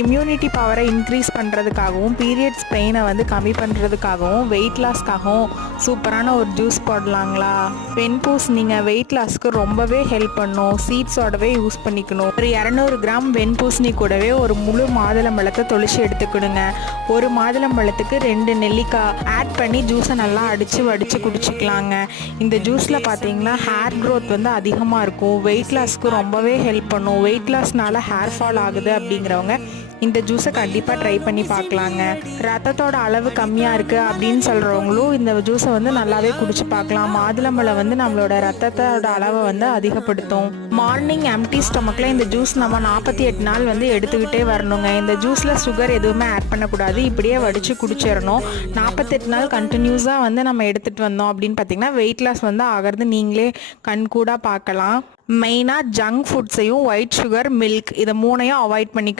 Immunity பவரை increase பண்ணுறதுக்காகவும் periods பெயினை வந்து கம்மி பண்ணுறதுக்காகவும் வெயிட் லாஸ்க்காகவும் சூப்பரான ஒரு ஜூஸ் போடலாங்களா. வெண்பூஸ் நீங்கள் வெயிட் லாஸ்க்கு ரொம்பவே ஹெல்ப் பண்ணும். சீட்ஸோடவே யூஸ் பண்ணிக்கணும். ஒரு 200 கிராம் வெண்பூசணி கூடவே ஒரு முழு மாதுளம்பழத்தை தொளிச்சு எடுத்துக்கணுங்க. ஒரு மாதுளம்பழத்துக்கு 2 நெல்லிக்காய் ஆட் பண்ணி ஜூஸை நல்லா அடித்து வடித்து குடிச்சிக்கலாங்க. இந்த ஜூஸில் பார்த்தீங்கன்னா ஹேர் க்ரோத் வந்து அதிகமாக இருக்கும். வெயிட் லாஸ்க்கு ரொம்பவே ஹெல்ப் பண்ணும். வெயிட் லாஸ்னால ஹேர் ஃபால் ஆகுது அப்படிங்கிறவங்க இந்த ஜூஸை கண்டிப்பாக ட்ரை பண்ணி பார்க்கலாங்க. ரத்தத்தோட அளவு கம்மியாக இருக்குது அப்படின்னு சொல்கிறவங்களும் இந்த ஜூஸை வந்து நல்லாவே குடிச்சு பார்க்கலாம். மாதுளம்பழம் வந்து நம்மளோட ரத்தத்தோட அளவை வந்து அதிகப்படுத்தும். மார்னிங் எம்டி ஸ்டொமக்கில் இந்த ஜூஸ் நம்ம 48 நாள் வந்து எடுத்துக்கிட்டே வரணுங்க. இந்த ஜூஸில் சுகர் எதுவுமே ஆட் பண்ணக்கூடாது. இப்படியே வடித்து குடிச்சிடணும். 48 நாள் கண்டினியூஸாக வந்து நம்ம எடுத்துகிட்டு வந்தோம் அப்படின்னு பார்த்தீங்கன்னா வெயிட் லாஸ் வந்து ஆகிறது நீங்களே கண்கூடாக பார்க்கலாம். மெயினாக ஜங்க் ஃபுட்ஸையும் ஒயிட் சுகர் மில்க் இதை 3ஐயும் அவாய்ட் பண்ணிக்கணும்.